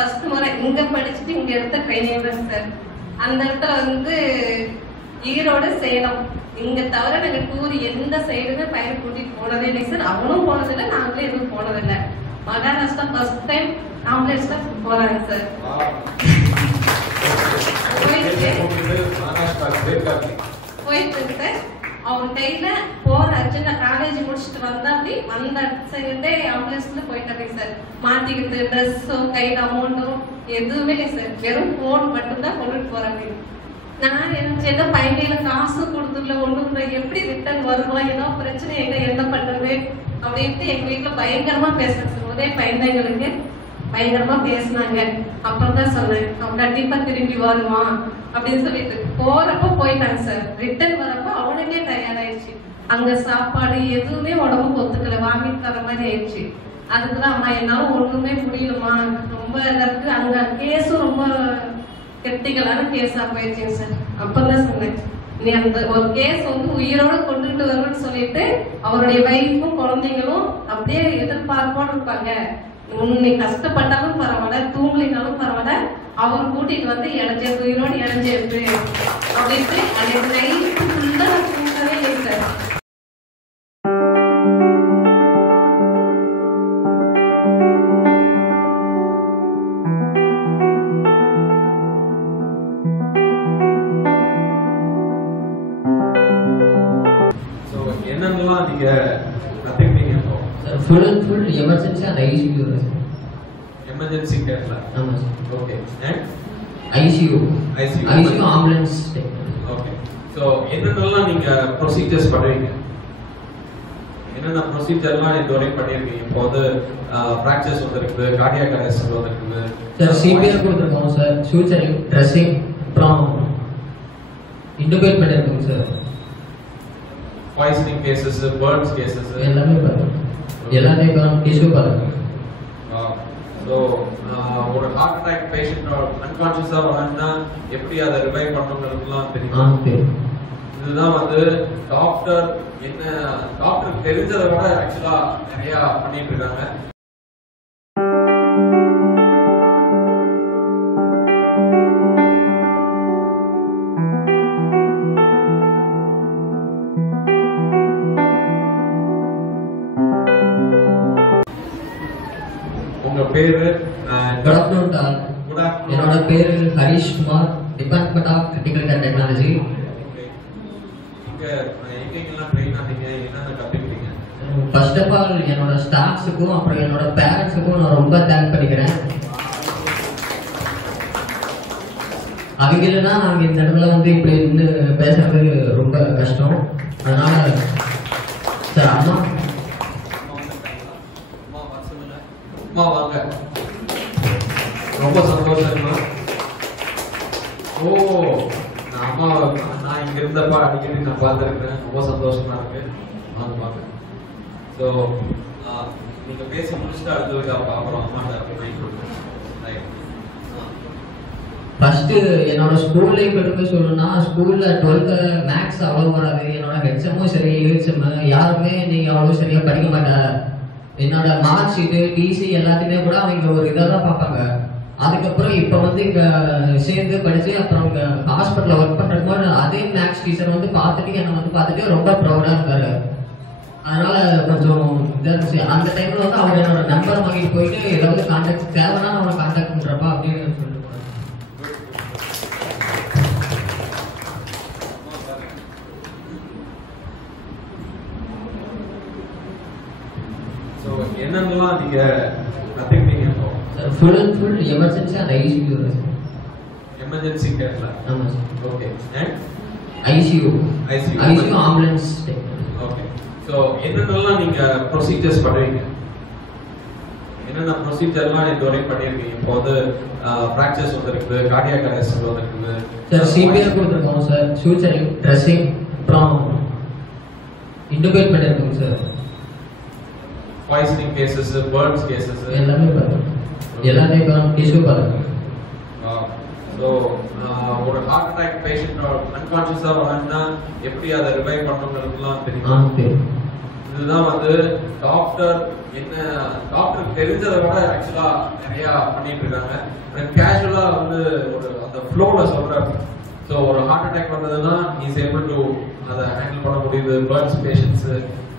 First முறை இங்க படிச்சுட்டு இங்க எடுத்த ட்ரைனிங் தான் சார். அந்த இடத்துல வந்து ஈரோடு சேலம் இங்க தவிர நாங்க டூர் எந்த சைடுமே பையனை கூட்டிட்டு போனதே இல்லை சார். அவனும் போனதில்லை, நாங்களே எதுவும் போனதில்லை. மகாராஷ்டிரா ஃபர்ஸ்ட் டைம் ஆம்புலன்ஸ்ல போறாங்க சார். போயிட்டு சார் அவர் கையில போற அர்ஜென்டா காலேஜ் முடிச்சுட்டு வந்தாப்படி வந்த செகண்டே ஆம்புலன்ஸ்ல போயிட்டாங்க சார். மாத்திக்கிட்டு ட்ரெஸ்ஸோ கையில அமௌண்டோ எதுவுமே இல்லை சார். வெறும் போன் மட்டும்தான் கொண்டுட்டு போறாங்க. நான் என்ன பையனையில காசு கொடுத்துடல ஒண்ணு எப்படி ரிட்டர்ன் வருமா, ஏதோ பிரச்சனை என்ன பண்றது அப்படின்ட்டு எங்க வீட்டுல பயங்கரமா பேசுறேன் சார். ஒரே பையன் எங்களுக்கு பயங்கரமா பேசினாங்க. அப்புறம் தான் சொன்னேன் அவன் கண்டிப்பா திரும்பி வருவான் அப்படின்னு சொல்லிட்டு. போறப்ப போயிட்டாங்க சார். ரிட்டர்ன் வரப்ப அவனுக்கே தயாராயிடுச்சு. அங்க சாப்பாடு எதுவுமே உடம்புக்கு ஒத்துக்கல, வாங்கிட்டு தர மாதிரி ஆயிடுச்சு. அதுக்குதான் அம்மா என்னால ஒண்ணுமே முடியலமா, ரொம்ப இருக்கு. அங்க கேஸும் ரொம்ப கிரிட்டிக்கலான கேஸா போயிடுச்சுங்க சார். அப்பதான் சொன்னேன் நீ அந்த ஒரு கேஸ் வந்து உயிரோட கொண்டுட்டு வரும்னு சொல்லிட்டு அவருடைய வைஃபும் குழந்தைங்களும் அப்படியே எதிர்பார்ப்போடு இருப்பாங்க. உன்னை கஷ்டப்பட்டாலும் பரவாயில்ல, தூங்கலினாலும் பரவாயில்ல, அவர் கூட்டிட்டு வந்து இளைஞர் உயிரோடு இளைஞருக்கு அப்படின்ட்டு அன்னைக்கு நைட்டு ஃபுல்லா தூங்கவே இல்லை சார். என்னென்னலாம் நீங்க கத்துக்கிட்டீங்க? Full and full emergency and ICU sir. Emergency கேர்ல. ஆமா sir. Okay. And ICU ambulance. Okay. So என்னென்னலாம் நீங்க ப்ரொசீஜர்ஸ் பண்ணுவீங்க? என்னென்ன ப்ரொசீஜர்லாம் இதுவரை பண்ணிருக்கீங்க? இப்போ வந்து ஃபிராக்சர்ஸ் வந்திருக்கு, கார்டியாக் அரெஸ்ட் வந்திருக்கு சார். சிபிஆர் கொடுத்துருக்கோம் சார். சூச்சரிங், ட்ரெஸ்ஸிங், அப்புறம் இன்டுபேட் பண்ணிருக்கோம் sir. Poisoning cases, Burns cases எல்லாமே பாருங்க. எல்லாமே டிஷ்யூ பாருங்க. ஸோ ஒரு ஹார்ட் அட்டாக் பேஷண்ட் அன்கான்ஷியஸா வராங்கன்னா எப்படி அதை ரிவைவ் பண்ணணுங்கிறதுலாம் தெரியும். இதுதான் வந்து டாக்டர் என்ன டாக்டருக்கு தெரிஞ்சதை விட ஆக்சுவலா நிறைய பண்ணிட்டு இருக்காங்க. உங்க பேரு? குட் ஆஃப்டர்நூன் டால். என்னோட பேரு Harish Kumar, department of critical care technology. எங்கெங்கெல்லாம் ட்ரெயின் ஆனீங்க, என்னென்ன கத்துக்கிட்டீங்க? ஃபர்ஸ்ட் ஆஃப் ஆல் என்னோட ஸ்டாஃப்ஸுக்கும் அப்புறம் என்னோட பேரண்ட்ஸுக்கும் நான் ரொம்ப தேங்க் பண்ணிக்கிறேன். அவங்க இல்லைன்னா நாங்கள் இந்த இடத்துல வந்து இப்படி இருந்து பேசுறது ரொம்ப கஷ்டம். அதனால சார் அம்மா வாங்க, ரொம்ப சந்தோஷமா. ஓ, நான் அம்மா நான் இங்க இருந்தப்ப அடிக்கடி நான் பார்த்துருக்கேன். ரொம்ப சந்தோஷமா இருக்கு. வாங்க பாக்க. ஸோ நீங்க பேசி முடிச்சுட்டு அடுத்ததுக்கு அப்புறம் அம்மாட்ட ஃபர்ஸ்ட் என்னோட ஸ்கூல் லைஃப் எடுக்க சொல்லணும்னா, ஸ்கூல்ல 12th மேக்ஸ் அவ்வளோ வராது. என்னோட ஹெச்எம்மும் சரி யூஹெச்எம் யாருமே நீங்க அவ்வளோ சரியா படிக்க மாட்டாங்க. என்னோட மார்க் ஷீட்டு, டிசி எல்லாத்தையுமே கூட அவங்க ஒரு இதாக தான் பார்ப்பாங்க. அதுக்கப்புறம் இப்போ வந்து இங்கே சேர்ந்து படிச்சு அப்புறம் இங்கே ஹாஸ்பிட்டலில் ஒர்க் பண்ணுறதுக்கு அதே மேக்ஸ் டீச்சர் வந்து பார்த்துட்டு என்னை வந்து பார்த்துட்டு ரொம்ப ப்ரௌடாக இருக்காரு. அதனால கொஞ்சம் இதாக இருந்துச்சு. அந்த டைம்ல வந்து அவங்க என்னோட நம்பர் வாங்கிட்டு போயிட்டு ஏதாவது கான்டாக்ட் தேவைன்னா அவனை கான்டாக்ட் பண்ணுறப்பா அப்படின்னு சொல்லிட்டு என்னென்னலாம் நீங்க கத்துக்கிட்டீங்க? Full and full emergency and ICU sir. Emergency கேர்ல. ஆமா sir. Okay. And ICU ambulance. Okay. So என்னென்னலாம் நீங்க ப்ரொசீஜர்ஸ் பண்ணுவீங்க? என்னென்ன ப்ரொசீஜர்லாம் இதுவரை பண்ணிருக்கீங்க? இப்போ வந்து ஃபிராக்சர்ஸ் வந்திருக்கு, கார்டியாக் அரெஸ்ட் வந்திருக்கு சார். சிபிஆர் கொடுத்துருக்கோம் சார். சூச்சரிங், ட்ரெஸ்ஸிங், அப்புறம் இன்டுபேட் பண்ணிருக்கோம் sir. Poisoning cases, Burns cases எல்லாமே பாருங்க. எல்லாமே டிஷ்யூ பாருங்க. ஸோ ஒரு ஹார்ட் அட்டாக் பேஷண்ட் அன்கான்ஷியஸா வராங்கன்னா எப்படி அதை ரிவைவ் பண்ணணுங்கிறதுலாம் தெரியும். இதுதான் வந்து டாக்டர் என்ன டாக்டர் தெரிஞ்சதை விட ஆக்சுவலா நிறைய பண்ணிட்டு இருக்காங்க. கேஷுவலா வந்து ஒரு அந்த ஃப்ளோல சொல்றாங்க. ஸோ ஒரு ஹார்ட் அட்டாக் வந்ததுன்னா இஸ் ஏபிள் டு அதை ஹேண்டில் பண்ண முடியுது. பர்ன்ஸ் பேஷன்ஸ்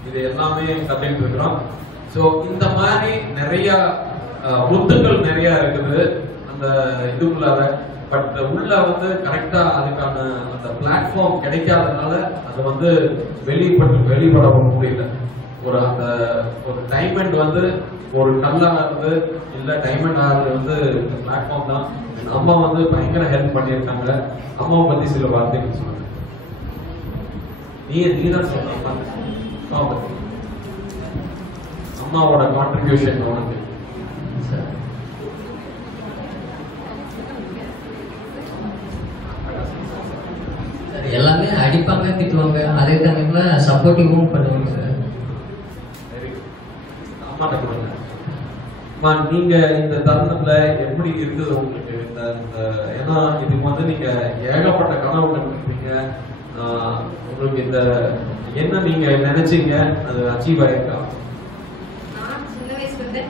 இது எல்லாமே கத்துக்கிட்டு இருக்கிறோம். ஸோ இந்த மாதிரி நிறைய முத்துக்கள் நிறைய இருக்குது அந்த இதுக்குள்ளார. பட் உள்ள வந்து கரெக்டா அதுக்கான அந்த பிளாட்ஃபார்ம் கிடைக்காதனால அது வந்து வெளிப்பட முடியல. ஒரு அந்த ஒரு டைமண்ட் வந்து ஒரு கல்லா இருந்து இல்ல டைமண்ட் ஆகுது வந்து இந்த பிளாட்ஃபார்ம் தான். அம்மா வந்து பயங்கர ஹெல்ப் பண்ணியிருக்காங்க. அம்மாவை பத்தி சில வார்த்தைகள் சொல்லுங்க. நீ தான் சொல்ற அம்மா பத்தி அம்மாவோட கான்ட்ரிபியூஷன் உனக்கு. எல்லாமே அடிப்பாங்க திட்டுவாங்க, அதே சமயத்துல சப்போர்ட்டிவும் பண்ணுவாங்க சார். அம்மாட்ட கொடுங்க. அம்மா நீங்க இந்த தருணத்துல எப்படி இருக்குது உங்களுக்கு? ஏன்னா இதுக்கு வந்து நீங்க ஏகப்பட்ட கனவு கண்டிருப்பீங்க. உங்களுக்கு இந்த என்ன நீங்க நினைச்சீங்க அது அச்சீவ் ஆயிருக்கா? நான் சின்ன வயசுல இருந்தே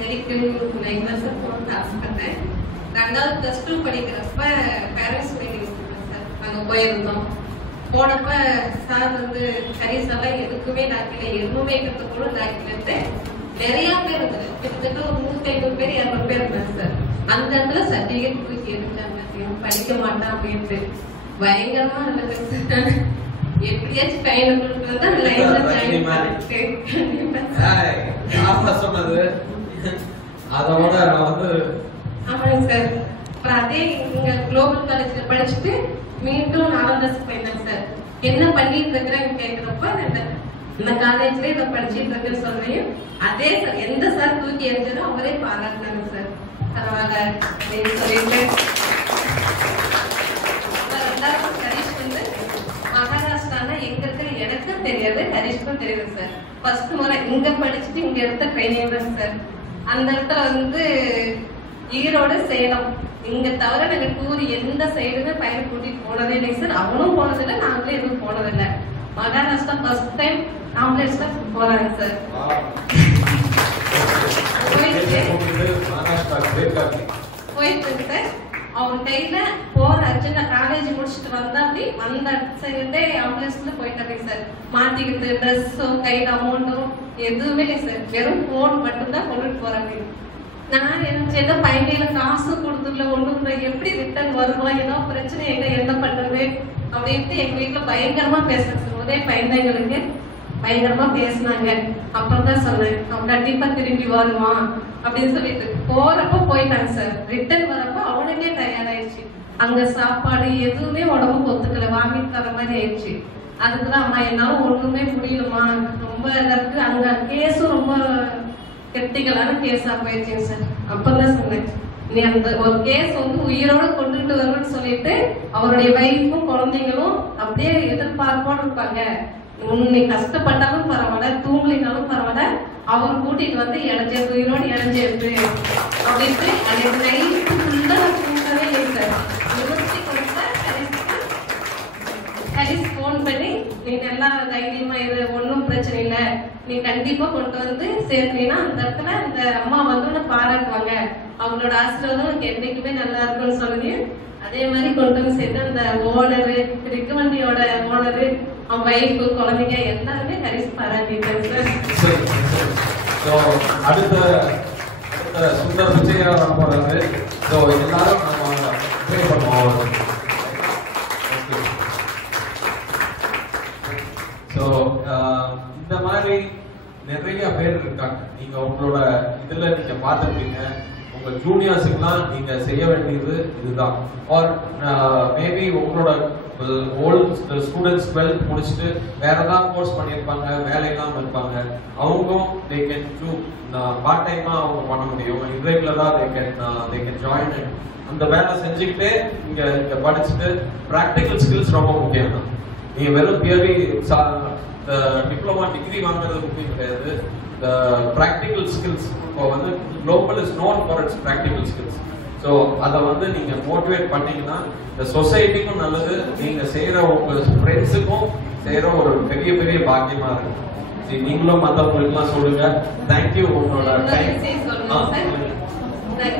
மெடிக்கல் லைன்ல போகணும்னு ஆசைப்பட்டேன். 2வது +2 படிக்கிறப்ப பேரண்ட்ஸ் மீட்டிங் அங்க போயிருந்தோம். போனப்ப சார் வந்து கரிசாலாம் எதுக்குமே டாக்டர் எதுவுமே கற்றுக்கூட டாக்டர் நிறைய பேர் இருந்தாங்க. கிட்டத்தட்ட ஒரு 150 பேர் 200 பேர் இருந்தாங்க சார். அந்த இடத்துல சர்டிபிகேட் தூக்கி எடுத்தாங்க. படிக்க மாட்டான் அப்படின்ட்டு பயங்கரமா இருந்தது. எப்படியாச்சும் கையில கொடுக்குறதா லைன்ல சொன்னது அதோட நான் வந்து ஆமாங்க சார். அப்புறம் அதே இங்க குளோபல் காலேஜ்ல படிச்சுட்டு மீண்டும் 4ஆம் கிளாஸ் போயிருந்தேன் சார். என்ன பண்ணிட்டு இருக்கிறேன்னு கேட்கிறப்ப இந்த காலேஜ்ல இதை படிச்சுட்டு இருக்கேன்னு சொல்றேன். அதே சார் எந்த சார் தூக்கி எரிஞ்சதோ அவரே பாராட்டினாங்க சார். பரவாயில்ல அப்படின்னு சொல்லிட்டு 2வது ஹரிஷ் வந்து மகாராஷ்டிரானா எங்க இருக்கிற எனக்கும் தெரியாது, ஹரிஷ்க்கும் தெரியாது சார். ஃபர்ஸ்ட் முறை இங்க படிச்சுட்டு இங்க எடுத்த ட்ரைனிங் தான் சார். அந்த இடத்துல வந்து ஈரோடு சேலம் இங்க தவிர நாங்க டூர் எந்த சைடுமே பையனை கூட்டிட்டு போனதே இல்லை சார். அவனும் போனதில்லை, நாங்களே எதுவும் போனதில்லை. மகாராஷ்டிரா ஃபர்ஸ்ட் டைம் ஆம்புலன்ஸ் தான் போறாங்க சார். போயிட்டு சார் அவன் கையில போற அர்ஜென்டா காலேஜ் முடிச்சுட்டு வந்தா அப்படி வந்த சைடே ஆம்புலன்ஸ்ல போயிட்டாங்க சார். மாத்திக்கிட்டு ட்ரெஸ்ஸோ கையில அமௌண்டோ எதுவுமே இல்லை சார். வெறும் போன் மட்டும்தான் கொண்டுட்டு போறாங்க. நான் ஏதோ பையனையில காசு கொடுத்துடல ஒண்ணுல எப்படி ரிட்டர்ன் வருமா, ஏதோ பிரச்சனை எங்க என்ன பண்றது அப்படின்ட்டு எங்க வீட்டுல பயங்கரமா பேசுறேன். ஒரே பையன்களுக்கு பயங்கரமா பேசினாங்க. அப்புறம் தான் சொன்னேன் அவன் கண்டிப்பா திரும்பி வருவான் அப்படின்னு சொல்லிட்டு. போறப்ப போயிட்டாங்க சார். ரிட்டர்ன் வரப்ப அவனுக்கே தயாராயிடுச்சு. அங்க சாப்பாடு எதுவுமே உடம்புக்கு ஒத்துக்கல, வாங்கிட்டு தர மாதிரி ஆயிடுச்சு. அதுக்குதான் அம்மா என்னால ஒண்ணுமே புரியலமா, ரொம்ப இருக்கு. அங்க கேஸும் ரொம்ப கிரிட்டிக்கலான கேஸா போயிடுச்சுங்க சார். அப்பதான் சொன்னேன் நீ அந்த ஒரு கேஸ் வந்து உயிரோட கொண்டுட்டு வரணும்னு சொல்லிட்டு அவருடைய வைஃபும் குழந்தைங்களும் அப்படியே எதிர்பார்ப்போடு இருப்பாங்க. நீ கஷ்டப்பட்டாலும் பரவாயில்ல, தூங்கலினாலும் பரவாயில்ல, அவர் கூட்டிட்டு வந்து இடைஞ்சது உயிரோடு இடைஞ்சது அப்படின்ட்டு அன்னைக்கு நைட்டு ஃபுல்லா தூங்கவே இல்லை சார். ஹரிஸ் போன் பண்ணி நீ நல்லா தைரியமா இரு, ஒன்னும் பிரச்சனை இல்லை, நீ கண்டிப்பா கொண்டு வந்து சேர்த்தீங்கன்னா அந்த இடத்துல அந்த அம்மா வந்து பாராட்டுவாங்க, அவங்களோட ஆசீர்வாதம் என்னைக்குமே நல்லா இருக்கும்னு சொல்லி அதே மாதிரி கொண்டு வந்து சேர்த்து அந்த ஓனரு ரிக்கவண்டியோட ஓனரு அவன் வைஃப் குழந்தைங்க எல்லாருமே ஹரிஸ் பாராட்டிட்டாங்க சார். அடுத்த சுந்தர் பிச்சையா போறது எல்லாரும் ப்ரே பண்ணுவோம். இந்த மாதிரி நிறைய பேர் இருக்காங்க. நீங்க உங்களோட இதுல நீங்க பார்த்துருப்பீங்க. உங்க ஜூனியர்ஸுக்குலாம் நீங்க செய்ய வேண்டியது இதுதான். ஆர் மேபி உங்களோட ஓல்ட் ஸ்டூடெண்ட்ஸ் 12th முடிச்சுட்டு வேற ஏதாவது கோர்ஸ் பண்ணியிருப்பாங்க, வேலை இல்லாம இருப்பாங்க. அவங்களும் they can do பார்ட் டைமா அவங்க பண்ண முடியும். இரெகுலரா they can join அந்த வேலை செஞ்சுக்கிட்டே இங்க படிச்சுட்டு ப்ராக்டிக்கல் ஸ்கில்ஸ் ரொம்ப முக்கியம் தான். நீங்க வெறும் தியரி டிப்ளமா டிகிரி வாங்குறது முக்கியம் கிடையாது. ப்ராக்டிக்கல் ஸ்கில்ஸ் இப்போ வந்து global is known for it's practical skills. So அதை வந்து நீங்க மோட்டிவேட் பண்ணீங்கன்னா இந்த சொசைட்டிக்கும் நல்லது, நீங்க செய்யற உங்க ஃப்ரெண்ட்ஸுக்கும் செய்யற ஒரு பெரிய பெரிய பாக்கியமா இருக்கு. சரி, நீங்களும் மத்தவங்களுக்குலாம் சொல்லுங்க. தேங்க்யூ உங்களோட டைம்.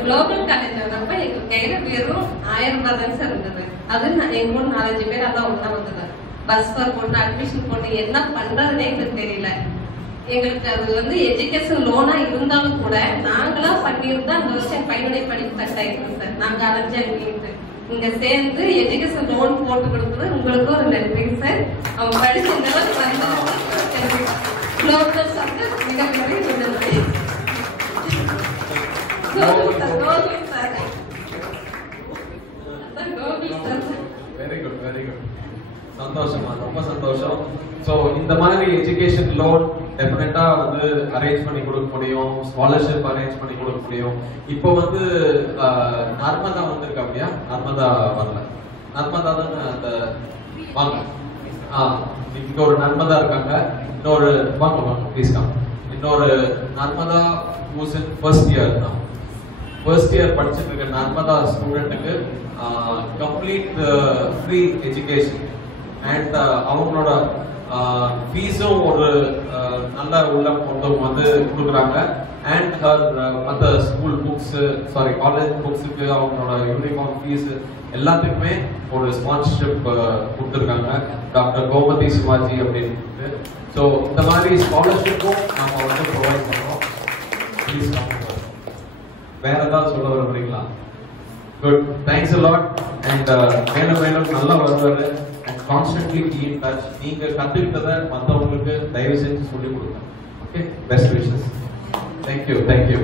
குளோபல் காலேஜ் வந்தப்ப எங்க கையில வெறும் 1000 ரூபாய் தான் சார் இருந்தது. அது எங்க கூட 4-5 பேர் அதான் ஒண்ணா வந்தது. பஸ் ஃபேர் போட்டு அட்மிஷன் போட்டு என்ன பண்றதுன்னே எங்களுக்கு தெரியல. எங்களுக்கு அது வந்து எஜுகேஷன் லோனா இருந்தாலும் கூட நாங்களா பண்ணியிருந்தா அந்த வருஷம் பையனுடைய படிப்பு கட்டாயிருக்கும் சார். நாங்க அலைஞ்சாங்க இங்க சேர்ந்து எஜுகேஷன் லோன் போட்டு கொடுத்தது உங்களுக்கும் ஒரு நன்றி சார். அவங்க படிச்ச நிலைக்கு வந்தது குளோபல் சார் மிகப்பெரிய நன்றி. Very good very good. சந்தோஷமா, ரொம்ப சந்தோஷம். சோ இந்த மாதிரி எஜுகேஷன் லோன் டெஃபினட்டா வந்து அரேஞ்ச் பண்ணி கொடுக்க முடியும், ஸ்காலர்ஷிப் அரேஞ்ச் பண்ணி கொடுக்க முடியும். இப்போ வந்து நர்மதா வந்திருக்கு அப்படியா? நர்மதா வரல. நர்மதா தான் அந்த வாங்க. இங்க ஒரு நர்மதா இருக்காங்க. இன்னொரு வாங்க வாங்க ப்ளீஸ் கம். இன்னொரு Narmada whose in first year தான். ஃபர்ஸ்ட் இயர் படிச்சுட்டு இருக்க நர்மதா ஸ்டூடெண்ட்டுக்கு கம்ப்ளீட் ஃப்ரீ எஜுகேஷன் அண்ட் அவங்களோட ஃபீஸும் ஒரு நல்ல உள்ள கொண்டு வந்து கொடுக்குறாங்க. அண்ட் மற்ற ஸ்கூல் புக்ஸ் காலேஜ் புக்ஸுக்கு அவங்களோட யூனிஃபார்ம் ஃபீஸ் எல்லாத்துக்குமே ஒரு ஸ்பான்சர்ஷிப் கொடுத்துருக்காங்க டாக்டர் கோமதி சிவாஜி அப்படின்னு. ஸோ இந்த மாதிரி ஸ்காலர்ஷிப்பும் நம்ம வந்து ப்ரொவைட் பண்ணுறோம். ப்ளீஸ் வேற ஏதாவது சொல்ல விரும்புறீங்களா? Good, thanks a lot. And மேலும் மேலும் நல்லா வருவாரு and constantly be in touch. நீங்க கத்துக்கிட்டதை மற்றவங்களுக்கு தயவு செஞ்சு சொல்லிக் கொடுங்க. Okay, best wishes. தேங்க்யூ.